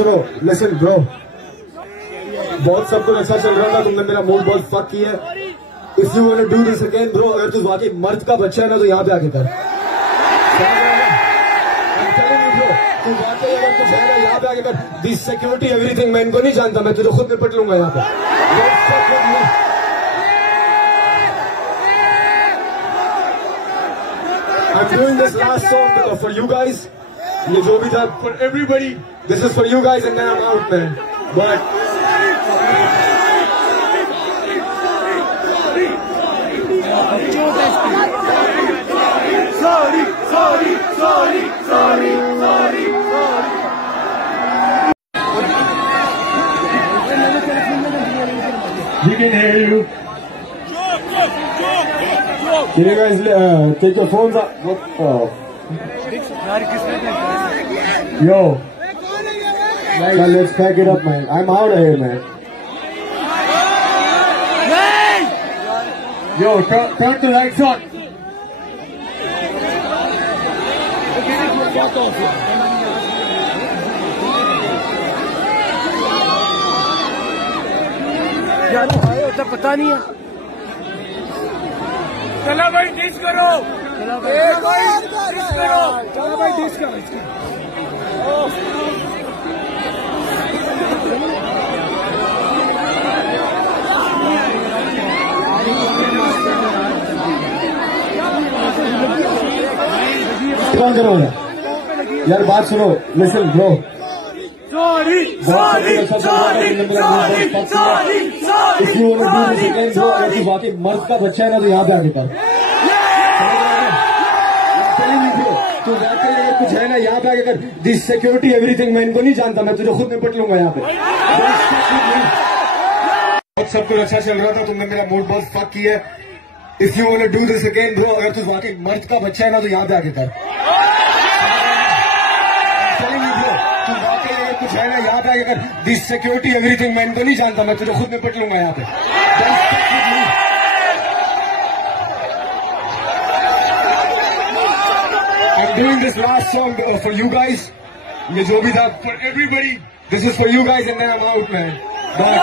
सुनो, listen bro, बहुत सब कुछ अच्छा चल रहा था, तुमने मेरा मूड बहुत फक किया है। If you want to do this again bro, अगर तू वाकई मर्द का बच्चा है ना तो यहाँ पे आके कर। तू वाकई अगर कुछ है ना यहाँ पे आके कर। दिस सिक्योरिटी एवरीथिंग, मैं इनको नहीं जानता, मैं तुझे खुद निपट लूंगा यहाँ पे। I'm doing this last song for you guys. ये जो भी था for everybody. This is for you guys and then I'm out, man. But sorry. We can hear you. Can you guys take your phones out? What the? Yo. Man, let's pack it up, man. I'm out of here, man. Yo, turn the lights on. यार आए होता पता नहीं है। चला भाई dish करो, चला भाई डिश करो। कौन करो यार, बात सुनो, लिसन ब्रो। सॉरी। वाकई मर्द का बच्चा है ना तो यहाँ पे आके कर। तू वाकई अगर कुछ है ना यहाँ पे आके कर। दिस सिक्योरिटी एवरीथिंग, मैं इनको नहीं जानता, मैं तुझे खुद निपट लूंगा यहाँ पे। सब कुछ अच्छा चल रहा था, तुमने मेरा मूड बहुत फक किया है। If you want to do this again bro, अगर तू वाकई मर्द का बच्चा है ना तो यहाँ पे आके कर। तू वाकई अगर कुछ है ना यहाँ पे आके कर। दिस सिक्योरिटी एवरीथिंग, मैं इनको नहीं जानता, मैं तुझे खुद निपट लूंगा यहाँ पे। I'm doing this last song for you guys. ये जो भी था for everybody. This is for you guys and then I'm out, man. Bye.